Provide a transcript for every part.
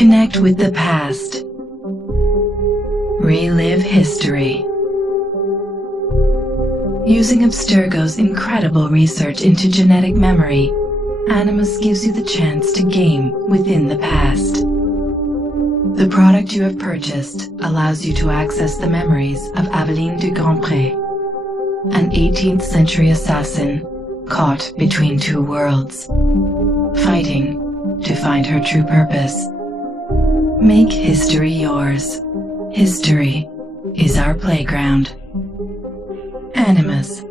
Connect with the past. Relive history. Using Abstergo's incredible research into genetic memory, Animus gives you the chance to game within the past. The product you have purchased allows you to access the memories of Aveline de Grandpré, an 18th century assassin caught between two worlds, fighting to find her true purpose. Make history yours. History is our playground. Animus.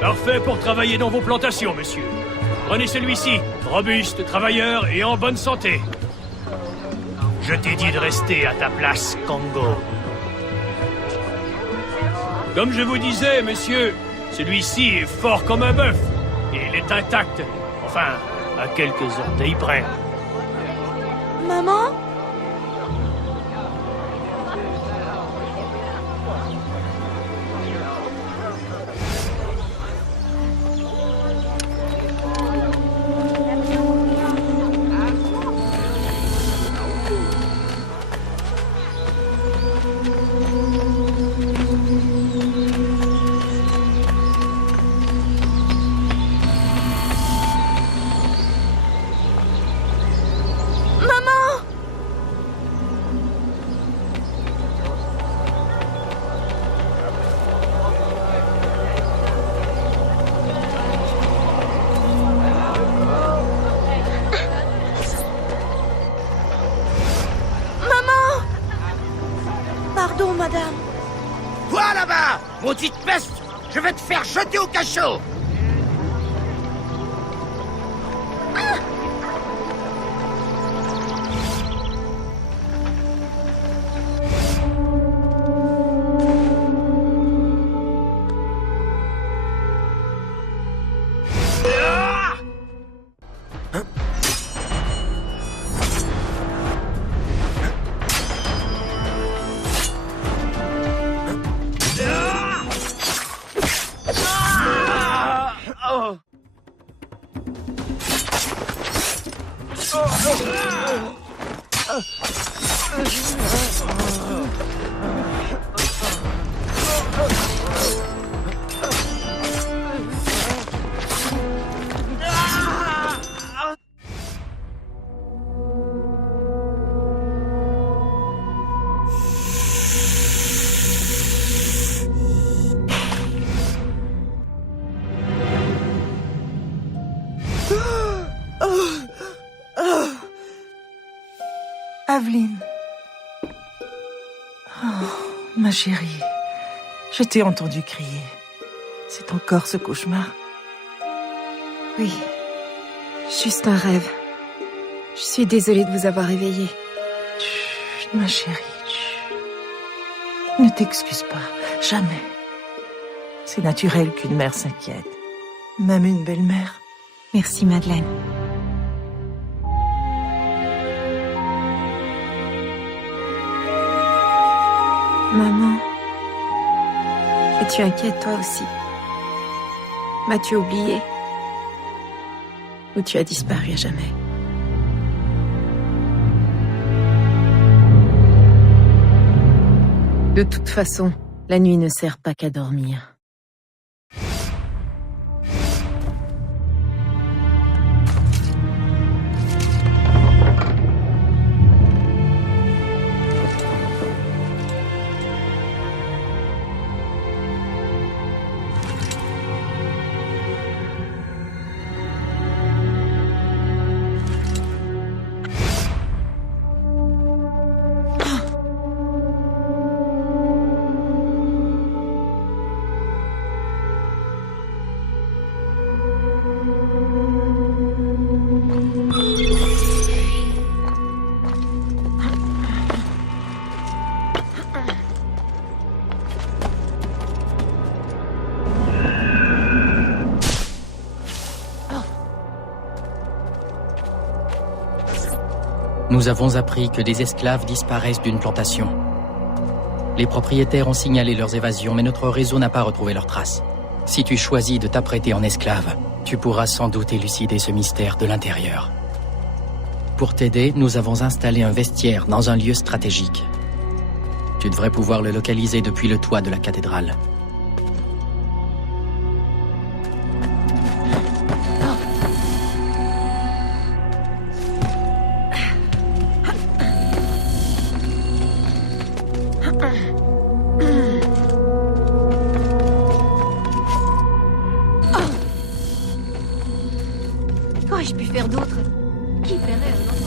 Parfait pour travailler dans vos plantations, monsieur. Prenez celui-ci, robuste, travailleur et en bonne santé. Je t'ai dit de rester à ta place, Congo. Comme je vous disais, monsieur, celui-ci est fort comme un bœuf. Et il est intact. Enfin, à quelques orteils près. Maman? Pardon, madame. Toi là-bas, maudite peste, je vais te faire jeter au cachot. Aveline. Oh, ma chérie. Je t'ai entendu crier. C'est encore ce cauchemar? Oui. Juste un rêve. Je suis désolée de vous avoir réveillée. Chut, ma chérie. Chut. Ne t'excuse pas. Jamais. C'est naturel qu'une mère s'inquiète. Même une belle-mère. Merci, Madeleine. Maman, es-tu inquiète toi aussi? M'as-tu oublié? Ou tu as disparu à jamais? De toute façon, la nuit ne sert pas qu'à dormir. Nous avons appris que des esclaves disparaissent d'une plantation. Les propriétaires ont signalé leurs évasions, mais notre réseau n'a pas retrouvé leurs traces. Si tu choisis de t'apprêter en esclave, tu pourras sans doute élucider ce mystère de l'intérieur. Pour t'aider, nous avons installé un vestiaire dans un lieu stratégique. Tu devrais pouvoir le localiser depuis le toit de la cathédrale. Qu'aurais-je pu faire d'autre? Qui ferait un enfant?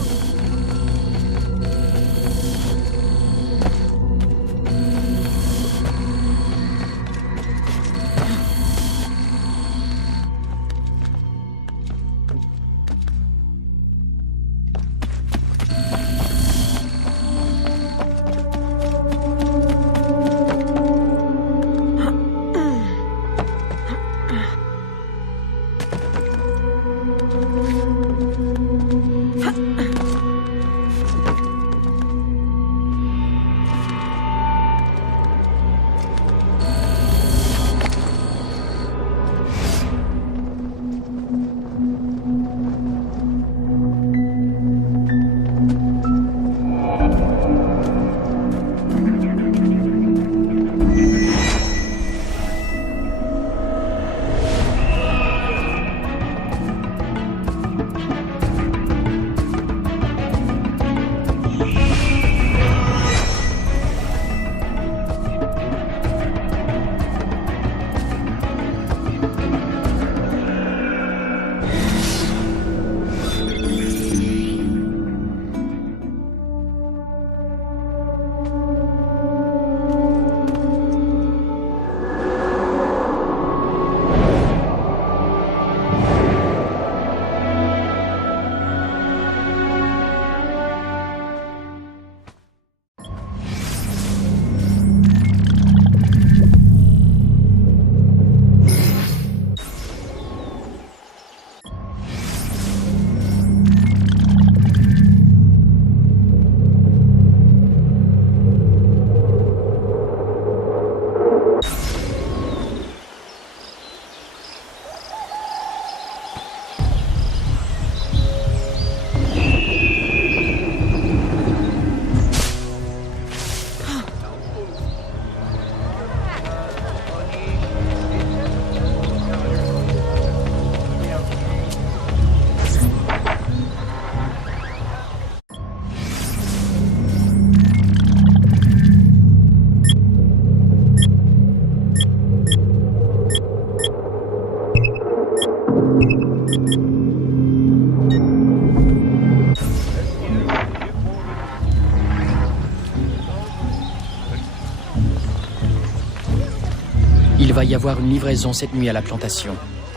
Il va y avoir une livraison cette nuit à la plantation.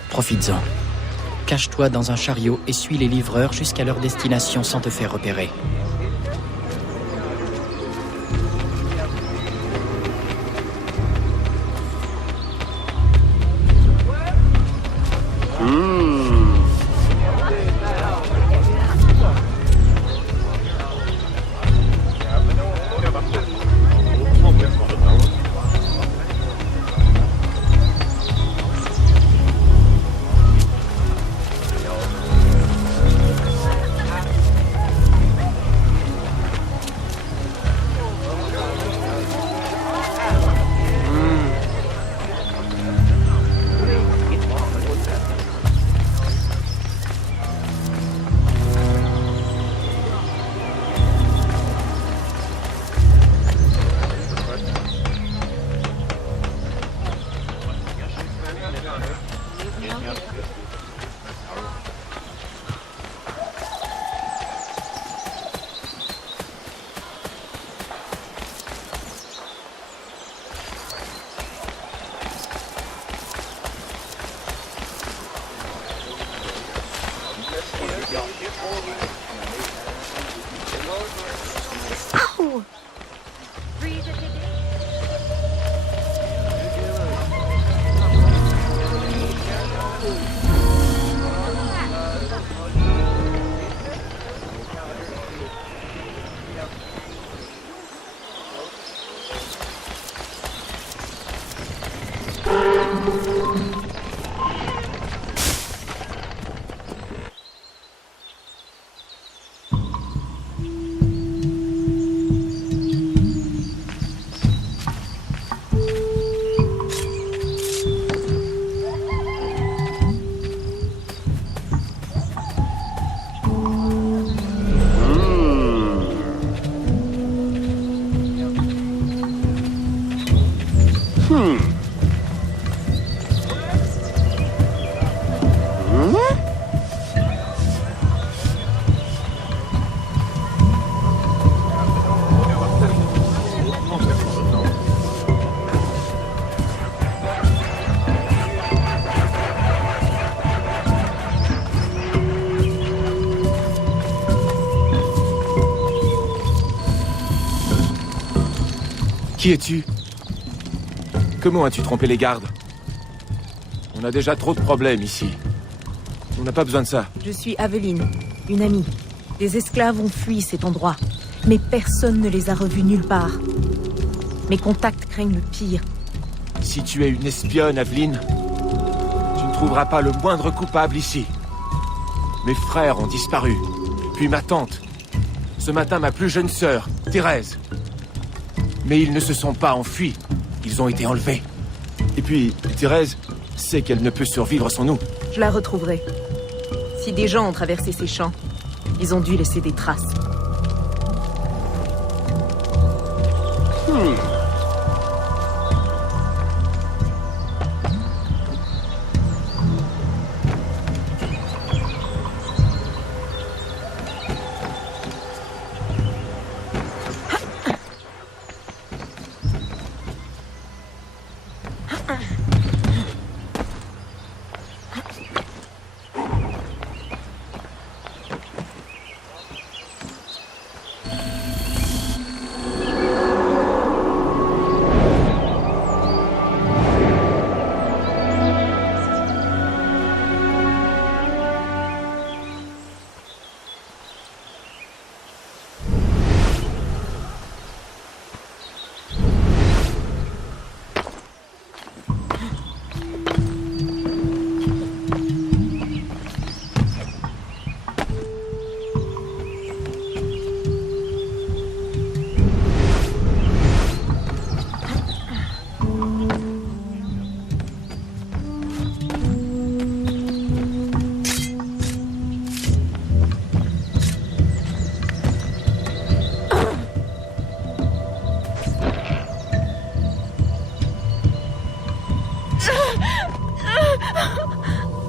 Profites-en. Cache-toi dans un chariot et suis les livreurs jusqu'à leur destination sans te faire repérer. Qui es-tu? Comment as-tu trompé les gardes? On a déjà trop de problèmes ici. On n'a pas besoin de ça. Je suis Aveline, une amie. Des esclaves ont fui cet endroit, mais personne ne les a revus nulle part. Mes contacts craignent le pire. Si tu es une espionne, Aveline, tu ne trouveras pas le moindre coupable ici. Mes frères ont disparu, puis ma tante. Ce matin, ma plus jeune sœur, Thérèse. Mais ils ne se sont pas enfuis. Ils ont été enlevés. Et puis, Thérèse sait qu'elle ne peut survivre sans nous. Je la retrouverai. Si des gens ont traversé ces champs, ils ont dû laisser des traces.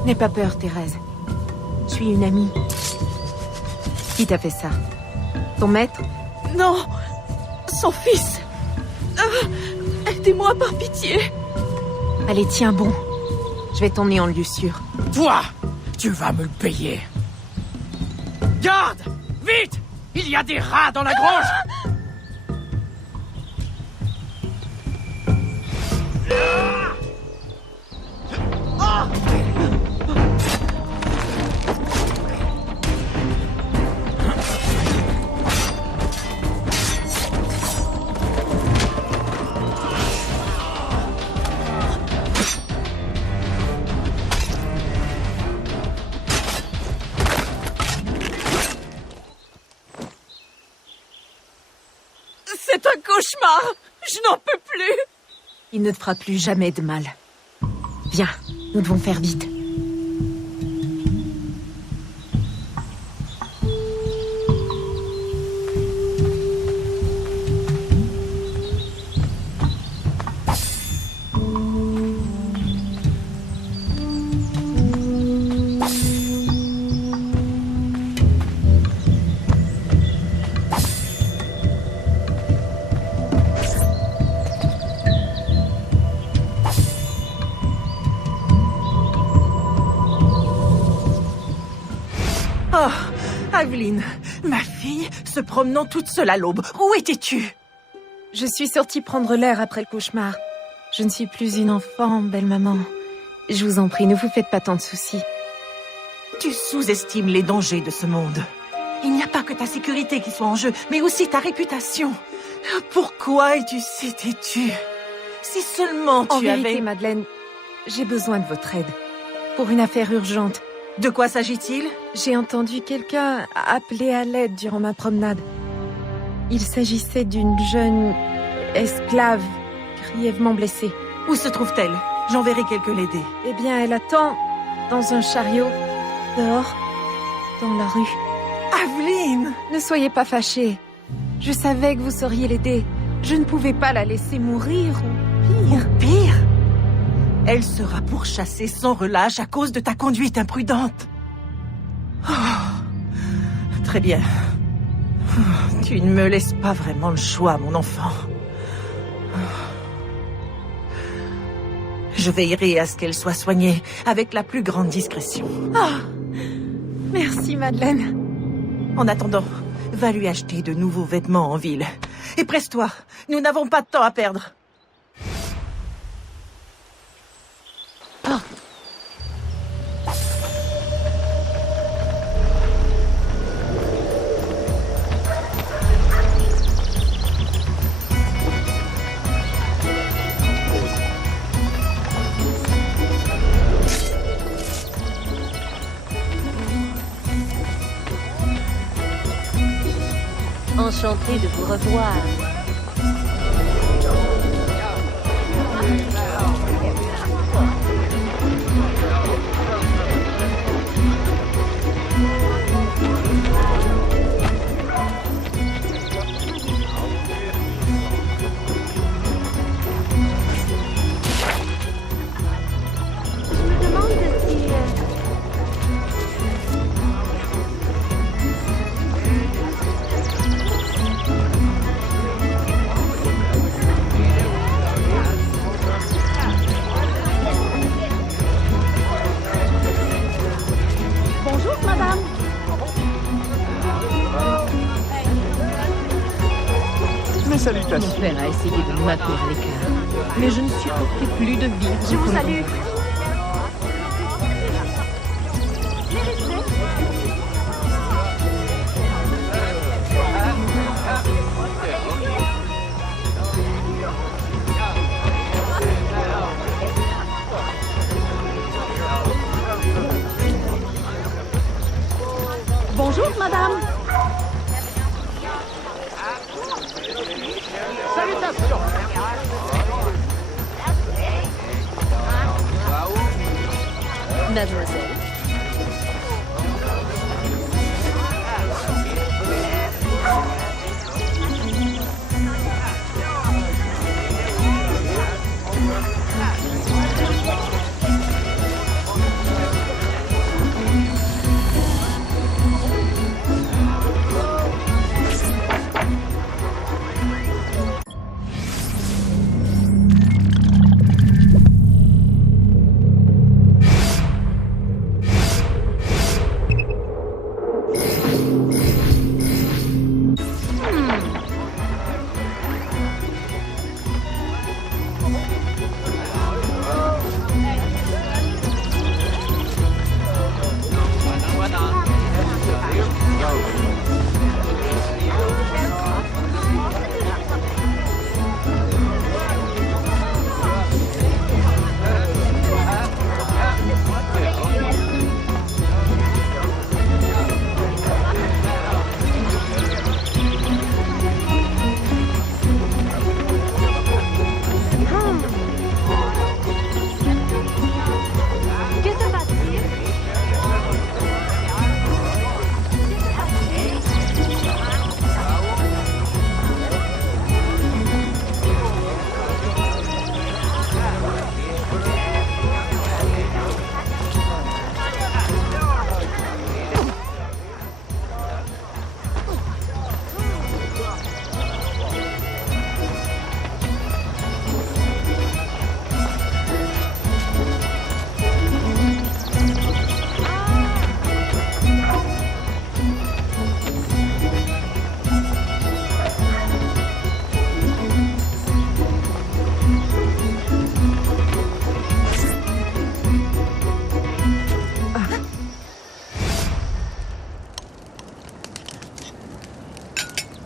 N'aie pas peur, Thérèse. Je suis une amie. Qui t'a fait ça? Ton maître? Non! Son fils! Aidez-moi par pitié! Allez, tiens bon. Je vais t'emmener en lieu sûr. Toi, tu vas me le payer. Garde! Vite! Il y a des rats dans la grange! C'est un cauchemar! Je n'en peux plus! Il ne te fera plus jamais de mal. Viens, nous devons faire vite. Oh, Aveline, ma fille, se promenant toute seule à l'aube. Où étais-tu? Je suis sortie prendre l'air après le cauchemar. Je ne suis plus une enfant, belle maman. Je vous en prie, ne vous faites pas tant de soucis. Tu sous-estimes les dangers de ce monde. Il n'y a pas que ta sécurité qui soit en jeu, mais aussi ta réputation. Pourquoi es-tu si têtue? Si seulement tu En vérité, avais... Madeleine, j'ai besoin de votre aide. Pour une affaire urgente. De quoi s'agit-il? J'ai entendu quelqu'un appeler à l'aide durant ma promenade. Il s'agissait d'une jeune esclave grièvement blessée. Où se trouve-t-elle? J'enverrai quelqu'un l'aider. Eh bien, elle attend dans un chariot, dehors, dans la rue. Aveline! Ne soyez pas fâchés. Je savais que vous sauriez l'aider. Je ne pouvais pas la laisser mourir, ou pire. Pire? Elle sera pourchassée sans relâche à cause de ta conduite imprudente. Oh, très bien. Tu ne me laisses pas vraiment le choix, mon enfant. Je veillerai à ce qu'elle soit soignée avec la plus grande discrétion. Ah, merci, Madeleine. En attendant, va lui acheter de nouveaux vêtements en ville. Et presse-toi, nous n'avons pas de temps à perdre. Enchantée de vous revoir. Mon père a essayé de me maintenir à l'écart, mais je ne supportais plus de vivre. Je vous salue. Bonjour, madame. Salutations. Mademoiselle.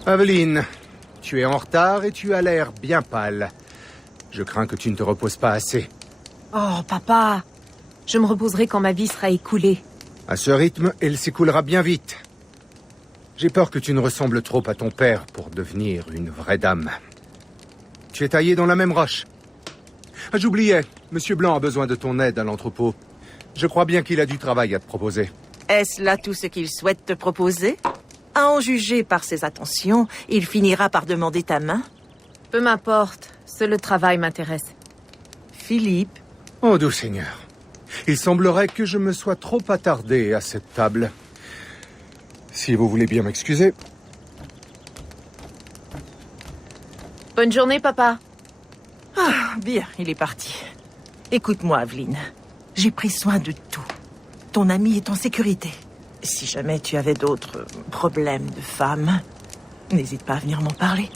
Aveline, tu es en retard et tu as l'air bien pâle. Je crains que tu ne te reposes pas assez. Oh, papa. Je me reposerai quand ma vie sera écoulée. À ce rythme, elle s'écoulera bien vite. J'ai peur que tu ne ressembles trop à ton père pour devenir une vraie dame. Tu es taillé dans la même roche. Ah, j'oubliais, Monsieur Blanc a besoin de ton aide à l'entrepôt. Je crois bien qu'il a du travail à te proposer. Est-ce là tout ce qu'il souhaite te proposer? À en juger par ses attentions, il finira par demander ta main. Peu m'importe, seul le travail m'intéresse. Philippe? Oh, doux Seigneur. Il semblerait que je me sois trop attardé à cette table. Si vous voulez bien m'excuser. Bonne journée, papa. Ah, bien, il est parti. Écoute-moi, Aveline. J'ai pris soin de tout. Ton ami est en sécurité. Si jamais tu avais d'autres problèmes de femme, n'hésite pas à venir m'en parler.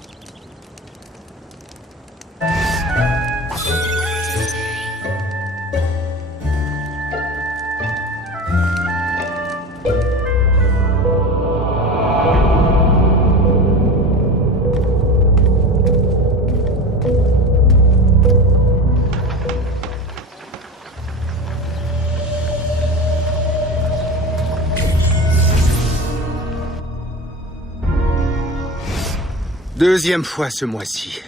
Deuxième fois ce mois-ci.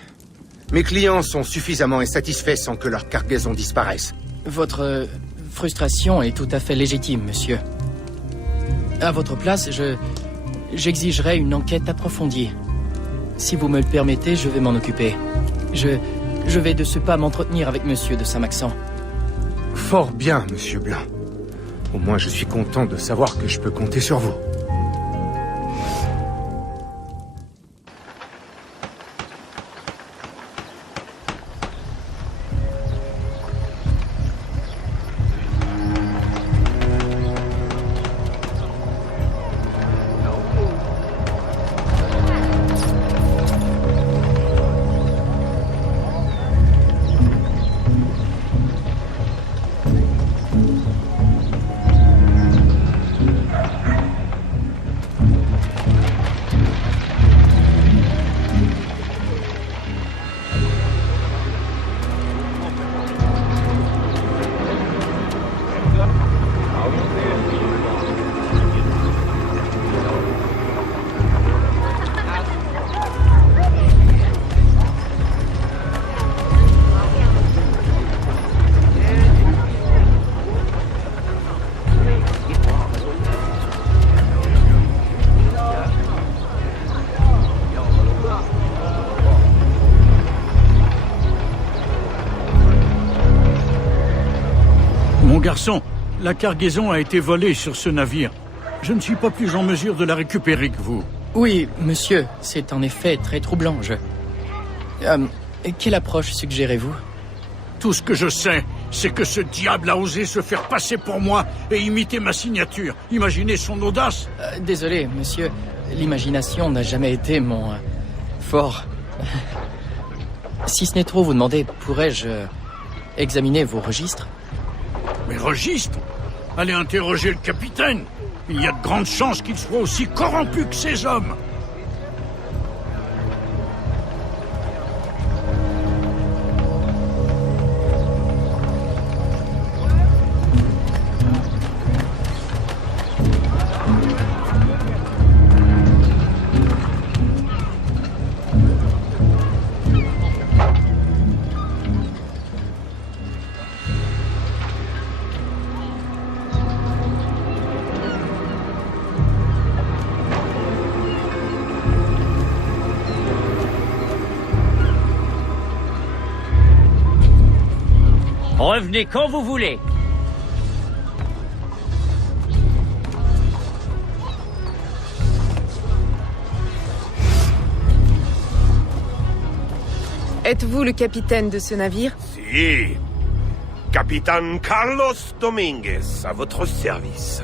Mes clients sont suffisamment insatisfaits sans que leur cargaison disparaisse. Votre frustration est tout à fait légitime, monsieur. À votre place, j'exigerai une enquête approfondie. Si vous me le permettez, je vais m'en occuper. Je vais de ce pas m'entretenir avec monsieur de Saint-Maxent. Fort bien, Monsieur Blanc. Au moins, je suis content de savoir que je peux compter sur vous. Garçon, la cargaison a été volée sur ce navire. Je ne suis pas plus en mesure de la récupérer que vous. Oui, monsieur, c'est en effet très troublant, quelle approche suggérez-vous? Tout ce que je sais, c'est que ce diable a osé se faire passer pour moi et imiter ma signature. Imaginez son audace. Désolé, monsieur, l'imagination n'a jamais été mon fort. Si ce n'est trop vous demander, pourrais-je examiner vos registres? Mes registres? Allez interroger le capitaine. Il y a de grandes chances qu'il soit aussi corrompu que ces hommes. Revenez quand vous voulez. Êtes-vous le capitaine de ce navire? Si. Capitaine Carlos Dominguez, à votre service.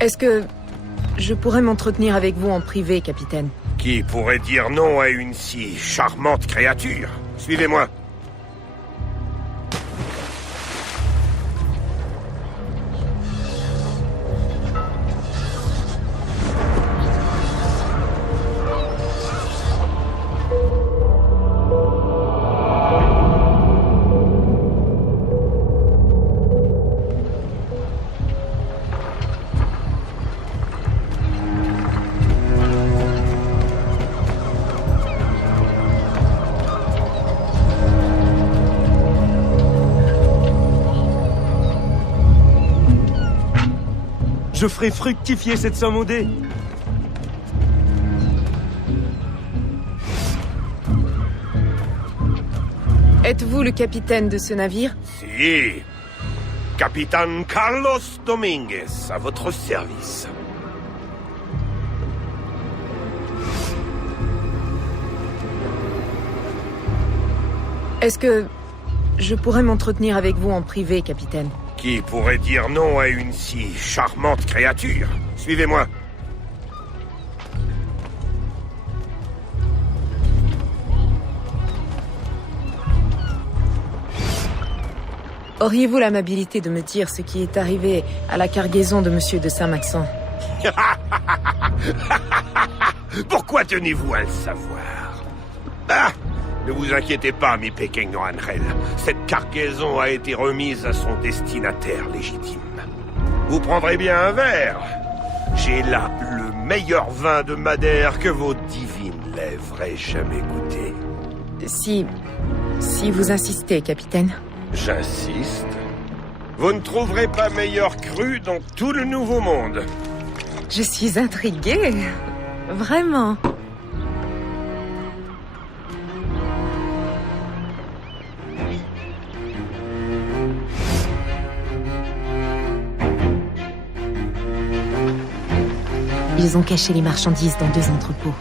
Est-ce que je pourrais m'entretenir avec vous en privé, capitaine? Qui pourrait dire non à une si charmante créature? Suivez-moi. Je ferai fructifier cette somme au dé. Êtes-vous le capitaine de ce navire? Si. Capitaine Carlos Dominguez, à votre service. Est-ce que je pourrais m'entretenir avec vous en privé, capitaine? Qui pourrait dire non à une si charmante créature? Suivez-moi. Auriez-vous l'amabilité de me dire ce qui est arrivé à la cargaison de Monsieur de Saint-Maxent? Pourquoi tenez-vous à le savoir? Ah! Ne vous inquiétez pas, mi Pequeño Angel. Cette cargaison a été remise à son destinataire légitime. Vous prendrez bien un verre. J'ai là le meilleur vin de Madère que vos divines lèvres aient jamais goûté. Si vous insistez, capitaine. J'insiste. Vous ne trouverez pas meilleur cru dans tout le Nouveau Monde. Je suis intriguée. Vraiment. Ils ont caché les marchandises dans 2 entrepôts.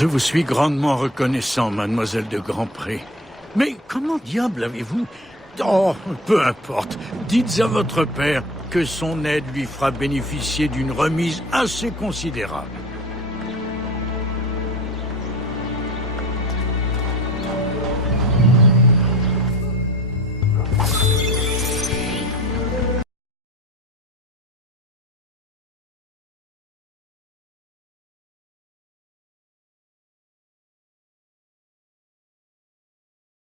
Je vous suis grandement reconnaissant, mademoiselle de Grandpré. Mais comment diable avez-vous... Oh, peu importe. Dites à votre père que son aide lui fera bénéficier d'une remise assez considérable.